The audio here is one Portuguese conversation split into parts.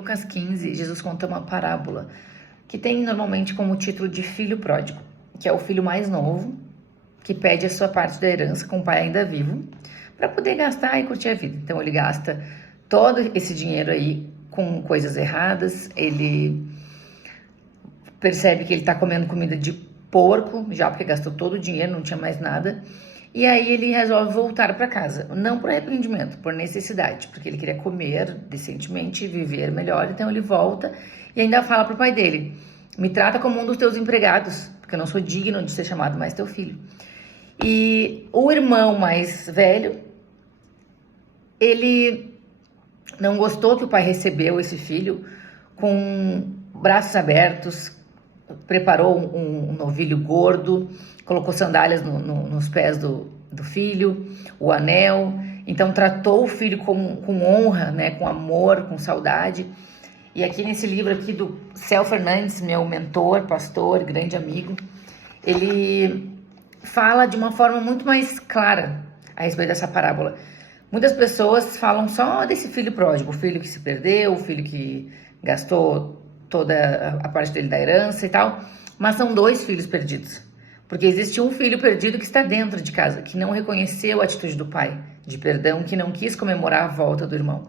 Lucas 15, Jesus conta uma parábola que tem normalmente como título de filho pródigo, que é o filho mais novo, que pede a sua parte da herança com o pai ainda vivo, para poder gastar e curtir a vida. Então ele gasta todo esse dinheiro aí com coisas erradas, ele percebe que ele está comendo comida de porco, já porque gastou todo o dinheiro, não tinha mais nada. E aí ele resolve voltar para casa, não por arrependimento, por necessidade, porque ele queria comer decentemente, viver melhor. Então ele volta e ainda fala pro pai dele: me trata como um dos teus empregados, porque eu não sou digno de ser chamado mais teu filho. E o irmão mais velho, ele não gostou que o pai recebeu esse filho com braços abertos, preparou um novilho gordo, colocou sandálias nos pés do filho, o anel. Então tratou o filho com honra, né, com amor, com saudade. E aqui nesse livro aqui do Céu Fernandes, meu mentor, pastor, grande amigo, ele fala de uma forma muito mais clara a respeito dessa parábola. Muitas pessoas falam só desse filho pródigo, o filho que se perdeu, o filho que gastou toda a parte dele da herança e tal, mas são dois filhos perdidos. Porque existe um filho perdido que está dentro de casa, que não reconheceu a atitude do pai de perdão, que não quis comemorar a volta do irmão.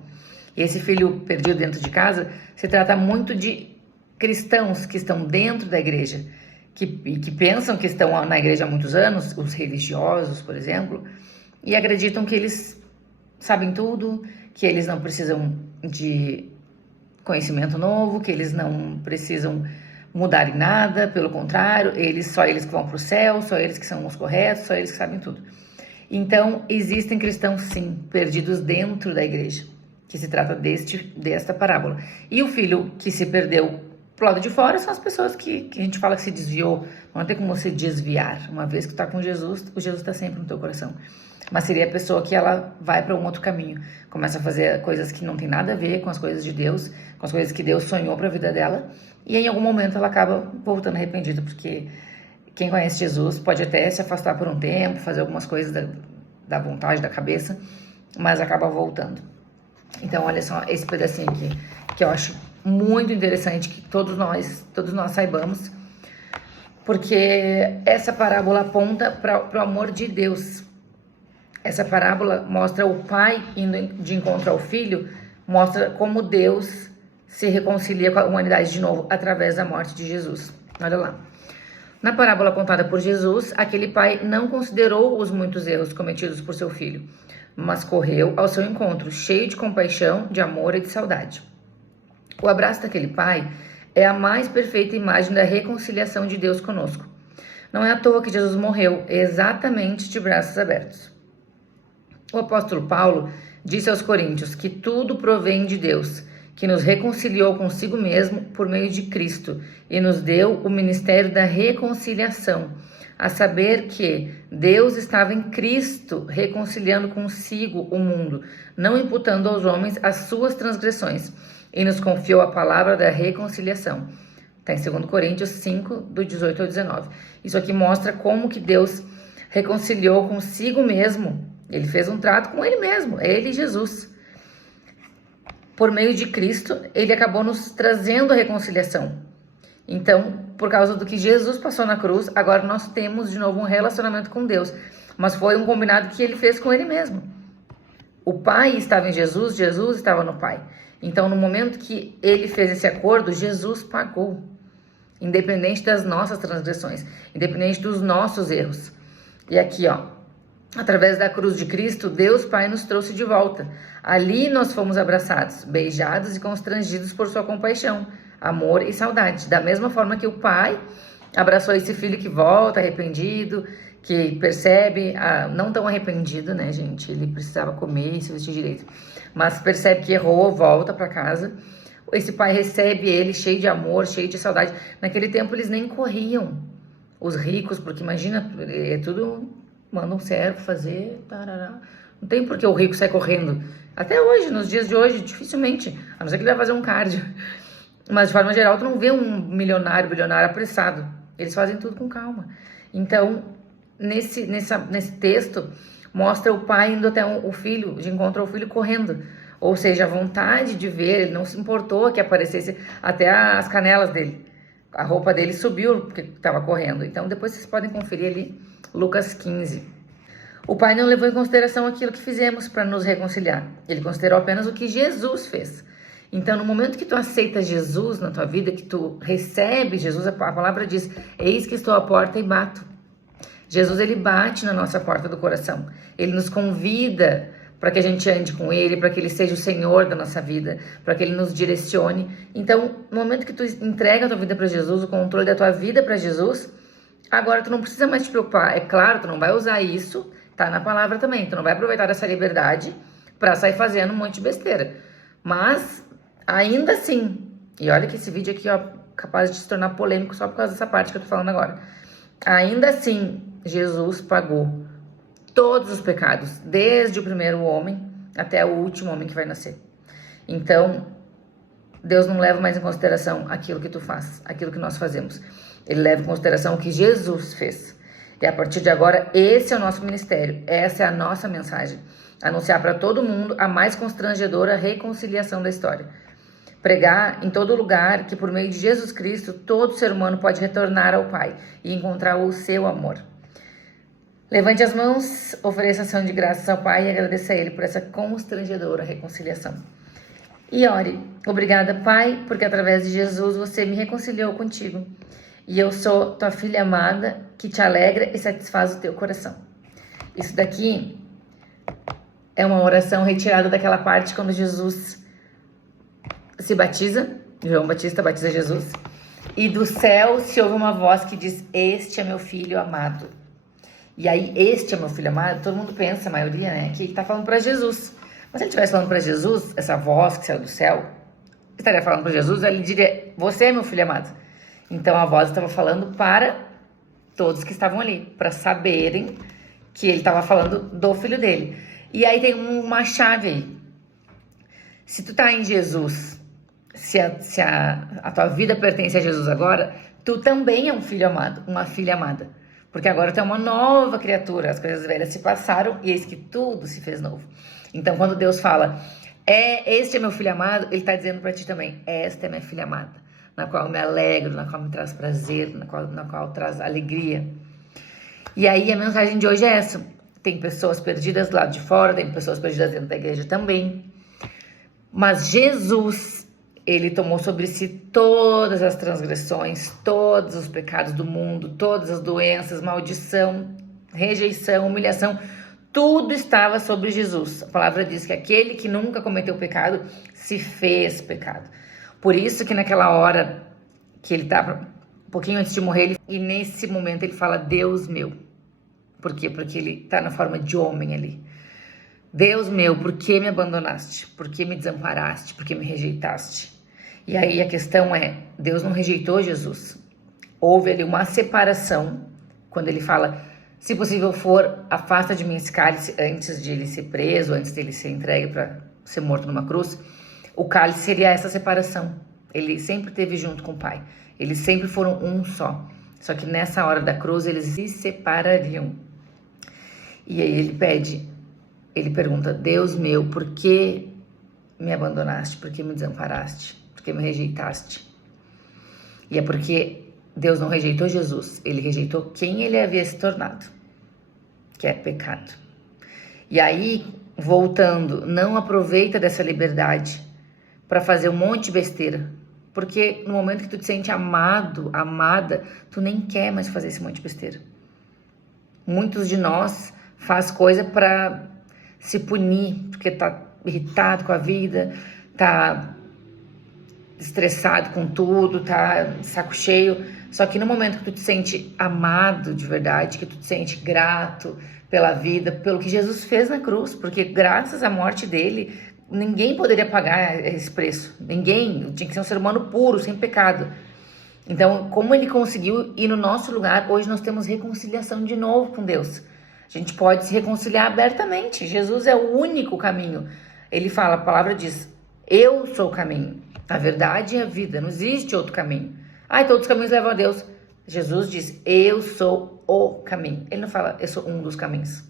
E esse filho perdido dentro de casa se trata muito de cristãos que estão dentro da igreja, que pensam que estão na igreja há muitos anos, os religiosos, por exemplo, e acreditam que eles sabem tudo, que eles não precisam de conhecimento novo, que eles não precisam mudar em nada, pelo contrário, só eles que vão para o céu, só eles que são os corretos, só eles que sabem tudo. Então, existem cristãos, sim, perdidos dentro da igreja, que se trata desta parábola. E o filho que se perdeu pro lado de fora são as pessoas que a gente fala que se desviou. Não tem como você desviar. Uma vez que tu tá com Jesus, o Jesus está sempre no teu coração. Mas seria a pessoa que ela vai para um outro caminho, começa a fazer coisas que não tem nada a ver com as coisas de Deus, com as coisas que Deus sonhou para a vida dela, e em algum momento ela acaba voltando arrependida, porque quem conhece Jesus pode até se afastar por um tempo, fazer algumas coisas da vontade, da cabeça, mas acaba voltando. Então olha só esse pedacinho aqui, que eu acho muito interessante que todos nós saibamos, porque essa parábola aponta para o amor de Deus. Essa parábola mostra o pai indo de encontro ao filho, mostra como Deus se reconcilia com a humanidade de novo através da morte de Jesus. Olha lá. Na parábola contada por Jesus, aquele pai não considerou os muitos erros cometidos por seu filho, mas correu ao seu encontro, cheio de compaixão, de amor e de saudade. O abraço daquele pai é a mais perfeita imagem da reconciliação de Deus conosco. Não é à toa que Jesus morreu exatamente de braços abertos. O apóstolo Paulo disse aos Coríntios que tudo provém de Deus, que nos reconciliou consigo mesmo por meio de Cristo e nos deu o ministério da reconciliação, a saber que Deus estava em Cristo reconciliando consigo o mundo, não imputando aos homens as suas transgressões, e nos confiou a palavra da reconciliação. Está em 2 Coríntios 5, do 18 ao 19. Isso aqui mostra como que Deus reconciliou consigo mesmo. Ele fez um trato com ele mesmo, ele e Jesus. Por meio de Cristo, ele acabou nos trazendo a reconciliação. Então, por causa do que Jesus passou na cruz, agora nós temos de novo um relacionamento com Deus. Mas foi um combinado que ele fez com ele mesmo. O Pai estava em Jesus, Jesus estava no Pai. Então, no momento que ele fez esse acordo, Jesus pagou. Independente das nossas transgressões, independente dos nossos erros. E aqui, ó. Através da cruz de Cristo, Deus Pai nos trouxe de volta. Ali nós fomos abraçados, beijados e constrangidos por sua compaixão, amor e saudade. Da mesma forma que o Pai abraçou esse filho que volta arrependido, que percebe, não tão arrependido, né, gente? Ele precisava comer e se vestir direito. Mas percebe que errou, volta para casa. Esse pai recebe ele cheio de amor, cheio de saudade. Naquele tempo eles nem corriam, os ricos, porque imagina, é tudo... Manda um servo fazer, tarará. Não tem por que o rico sair correndo. Até hoje, nos dias de hoje, dificilmente. A não ser que ele vai fazer um cardio. Mas, de forma geral, tu não vê um milionário, bilionário apressado. Eles fazem tudo com calma. Então, nesse texto, mostra o pai indo até o filho, de encontro ao filho, correndo. Ou seja, a vontade de ver, ele não se importou que aparecesse até as canelas dele. A roupa dele subiu porque estava correndo. Então depois vocês podem conferir ali Lucas 15. O Pai não levou em consideração aquilo que fizemos para nos reconciliar. Ele considerou apenas o que Jesus fez. Então, no momento que tu aceita Jesus na tua vida, que tu recebe Jesus, a palavra diz, eis que estou à porta e bato. Jesus, ele bate na nossa porta do coração. Ele nos convida para que a gente ande com ele, para que ele seja o Senhor da nossa vida, para que ele nos direcione. Então, no momento que tu entrega a tua vida para Jesus, o controle da tua vida para Jesus, agora tu não precisa mais te preocupar. É claro, tu não vai usar isso, tá na palavra também. Tu não vai aproveitar dessa liberdade para sair fazendo um monte de besteira. Mas, ainda assim, e olha que esse vídeo aqui, ó, capaz de se tornar polêmico só por causa dessa parte que eu tô falando agora. Ainda assim, Jesus pagou todos os pecados, desde o primeiro homem até o último homem que vai nascer. Então, Deus não leva mais em consideração aquilo que tu faz, aquilo que nós fazemos. Ele leva em consideração o que Jesus fez. E a partir de agora, esse é o nosso ministério, essa é a nossa mensagem. Anunciar para todo mundo a mais constrangedora reconciliação da história. Pregar em todo lugar que por meio de Jesus Cristo, todo ser humano pode retornar ao Pai e encontrar o seu amor. Levante as mãos, ofereça ação de graças ao Pai e agradeça a Ele por essa constrangedora reconciliação. E ore. Obrigada, Pai, porque através de Jesus você me reconciliou contigo. E eu sou tua filha amada que te alegra e satisfaz o teu coração. Isso daqui é uma oração retirada daquela parte quando Jesus se batiza, João Batista batiza Jesus, e do céu se ouve uma voz que diz, este é meu filho amado. E aí, este é meu filho amado, todo mundo pensa, a maioria, né, que ele tá falando para Jesus. Mas se ele estivesse falando para Jesus, essa voz que saiu do céu, estaria falando para Jesus, ele diria, você é meu filho amado. Então a voz estava falando para todos que estavam ali, para saberem que ele estava falando do filho dele. E aí tem uma chave aí. Se tu tá em Jesus, se a tua vida pertence a Jesus agora, tu também é um filho amado, uma filha amada. Porque agora tu é uma nova criatura, as coisas velhas se passaram e eis que tudo se fez novo. Então quando Deus fala, este é meu filho amado, ele está dizendo para ti também, esta é minha filha amada, na qual eu me alegro, na qual me traz prazer, na qual traz alegria. E aí a mensagem de hoje é essa. Tem pessoas perdidas do lado de fora, tem pessoas perdidas dentro da igreja também. Mas Jesus, ele tomou sobre si todas as transgressões, todos os pecados do mundo, todas as doenças, maldição, rejeição, humilhação, tudo estava sobre Jesus. A palavra diz que aquele que nunca cometeu pecado se fez pecado. Por isso que naquela hora que ele estava, um pouquinho antes de morrer, e nesse momento ele fala, Deus meu. Por quê? Porque ele está na forma de homem ali. Deus meu, por que me abandonaste? Por que me desamparaste? Por que me rejeitaste? E aí a questão é, Deus não rejeitou Jesus. Houve ali uma separação, quando ele fala, se possível for, afasta de mim esse cálice, antes de ele ser preso, antes de ele ser entregue para ser morto numa cruz. O cálice seria essa separação. Ele sempre esteve junto com o Pai. Eles sempre foram um só. Só que nessa hora da cruz, eles se separariam. E aí ele pergunta, Deus meu, por que me abandonaste? Por que me desamparaste? Por que me rejeitaste? E é porque Deus não rejeitou Jesus, ele rejeitou quem ele havia se tornado, que é pecado. E aí, voltando, não aproveita dessa liberdade para fazer um monte de besteira, porque no momento que tu te sente amado, amada, tu nem quer mais fazer esse monte de besteira. Muitos de nós faz coisa para se punir, porque tá irritado com a vida, tá estressado com tudo, tá de saco cheio. Só que no momento que tu te sente amado de verdade, que tu te sente grato pela vida, pelo que Jesus fez na cruz, porque graças à morte dele, ninguém poderia pagar esse preço. Ninguém, tinha que ser um ser humano puro, sem pecado. Então, como ele conseguiu ir no nosso lugar, hoje nós temos reconciliação de novo com Deus. A gente pode se reconciliar abertamente. Jesus é o único caminho. Ele fala, a palavra diz, eu sou o caminho, a verdade e a vida. Não existe outro caminho. Todos os caminhos levam a Deus. Jesus diz, eu sou o caminho. Ele não fala, eu sou um dos caminhos.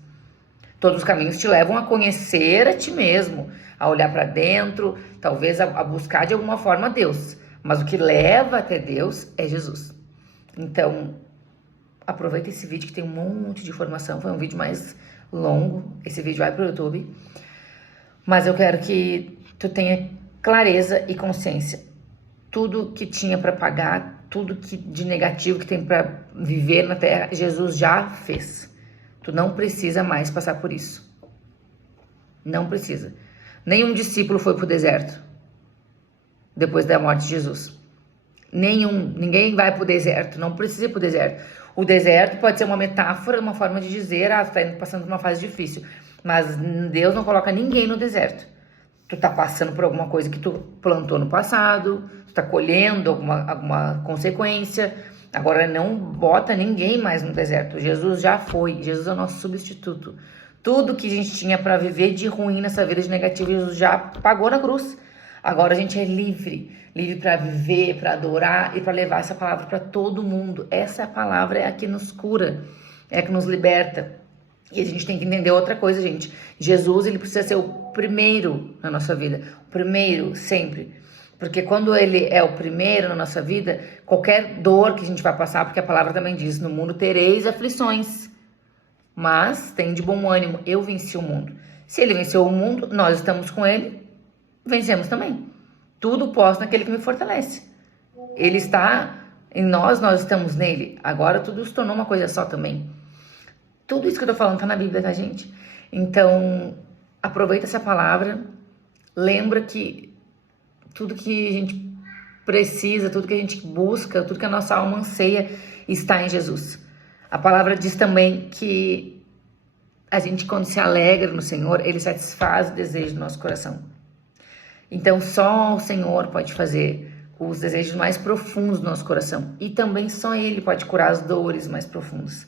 Todos os caminhos te levam a conhecer a ti mesmo, a olhar para dentro, talvez a buscar de alguma forma Deus. Mas o que leva até Deus é Jesus. Então, aproveita esse vídeo que tem um monte de informação. Foi um vídeo mais longo. Esse vídeo vai pro YouTube. Mas eu quero que tu tenha clareza e consciência. Tudo que tinha para pagar, tudo que de negativo que tem para viver na Terra, Jesus já fez. Tu não precisa mais passar por isso. Não precisa. Nenhum discípulo foi pro deserto depois da morte de Jesus. Ninguém vai pro deserto, não precisa ir pro deserto. O deserto pode ser uma metáfora, uma forma de dizer, tu tá passando por uma fase difícil. Mas Deus não coloca ninguém no deserto. Tu tá passando por alguma coisa que tu plantou no passado, tu tá colhendo alguma consequência. Agora não bota ninguém mais no deserto. Jesus já foi, Jesus é o nosso substituto. Tudo que a gente tinha para viver de ruim nessa vida de negativo, Jesus já pagou na cruz. Agora a gente é livre para viver, para adorar e para levar essa palavra para todo mundo. Essa palavra é a que nos cura, é a que nos liberta. E a gente tem que entender outra coisa, gente. Jesus, ele precisa ser o primeiro na nossa vida. O primeiro, sempre. Porque quando ele é o primeiro na nossa vida, qualquer dor que a gente vai passar, porque a palavra também diz, no mundo tereis aflições. Mas tem de bom ânimo, eu venci o mundo. Se ele venceu o mundo, nós estamos com ele, vencemos também. Tudo posso naquele que me fortalece. Ele está em nós, nós estamos nele. Agora tudo se tornou uma coisa só também. Tudo isso que eu tô falando tá na Bíblia, tá, gente? Então, aproveita essa palavra. Lembra que tudo que a gente precisa, tudo que a gente busca, tudo que a nossa alma anseia está em Jesus. A palavra diz também que a gente, quando se alegra no Senhor, ele satisfaz o desejo do nosso coração. Então, só o Senhor pode fazer os desejos mais profundos do nosso coração. E também só ele pode curar as dores mais profundas.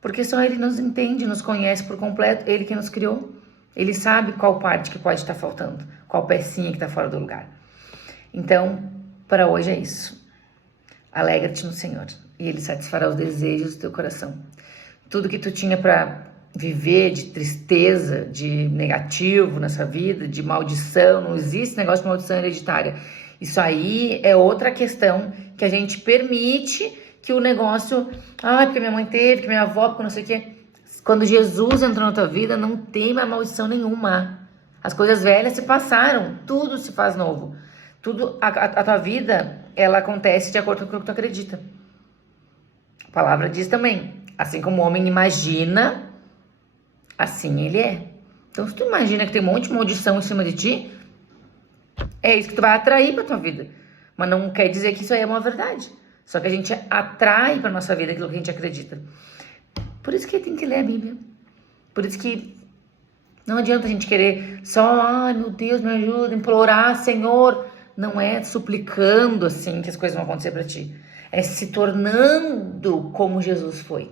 Porque só ele nos entende, nos conhece por completo, ele que nos criou. Ele sabe qual parte que pode estar faltando, qual pecinha que está fora do lugar. Então, para hoje é isso. Alegra-te no Senhor e ele satisfará os desejos do teu coração. Tudo que tu tinha para viver de tristeza, de negativo nessa vida, de maldição, não existe negócio de maldição hereditária. Isso aí é outra questão que a gente permite que o negócio, porque minha mãe teve, que minha avó, porque não sei o quê. Quando Jesus entrou na tua vida, não tem mais maldição nenhuma. As coisas velhas se passaram, tudo se faz novo. Tudo, a tua vida, ela acontece de acordo com o que tu acredita. A palavra diz também, assim como o homem imagina, assim ele é. Então, se tu imagina que tem um monte de maldição em cima de ti, é isso que tu vai atrair pra tua vida. Mas não quer dizer que isso aí é uma verdade. Só que a gente atrai pra nossa vida aquilo que a gente acredita. Por isso que tem que ler a Bíblia. Por isso que não adianta a gente querer só, meu Deus, me ajuda, implorar, Senhor. Não é suplicando assim que as coisas vão acontecer pra ti. É se tornando como Jesus foi.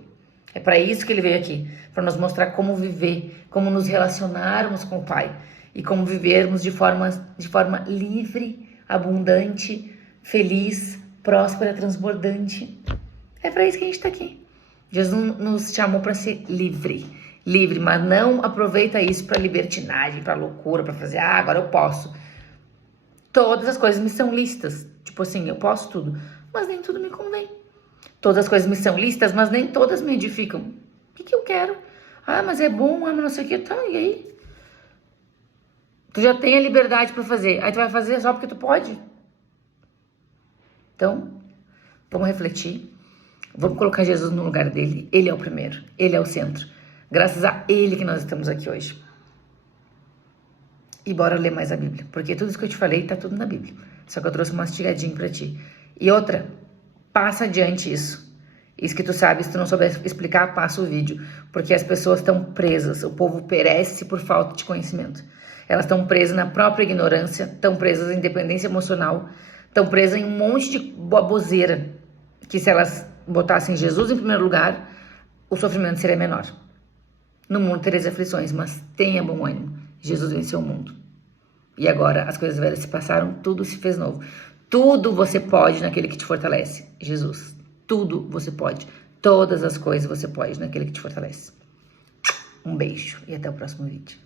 É para isso que ele veio aqui. Para nos mostrar como viver, como nos relacionarmos com o Pai. E como vivermos de forma livre, abundante, feliz, próspera, transbordante. É para isso que a gente está aqui. Jesus nos chamou para ser livre, mas não aproveita isso para libertinagem, para loucura, para fazer, agora eu posso. Todas as coisas me são lícitas, tipo assim, eu posso tudo, mas nem tudo me convém. Todas as coisas me são lícitas, mas nem todas me edificam. O que eu quero? Mas é bom, mas não sei o que, tá, e aí? Tu já tem a liberdade para fazer, aí tu vai fazer só porque tu pode? Então, vamos refletir, vamos colocar Jesus no lugar dele. Ele é o primeiro, ele é o centro. Graças a ele que nós estamos aqui hoje. E bora ler mais a Bíblia, porque tudo isso que eu te falei tá tudo na Bíblia. Só que eu trouxe uma mastigadinha pra ti. E outra, passa adiante isso. Isso que tu sabe, se tu não souber explicar, passa o vídeo. Porque as pessoas estão presas, o povo perece por falta de conhecimento. Elas estão presas na própria ignorância, estão presas em dependência emocional, estão presas em um monte de baboseira, que se elas botassem Jesus em primeiro lugar, o sofrimento seria menor. No mundo tereis aflições, mas tenha bom ânimo. Jesus venceu o mundo. E agora as coisas velhas se passaram, tudo se fez novo. Tudo você pode naquele que te fortalece, Jesus. Tudo você pode. Todas as coisas você pode naquele que te fortalece. Um beijo e até o próximo vídeo.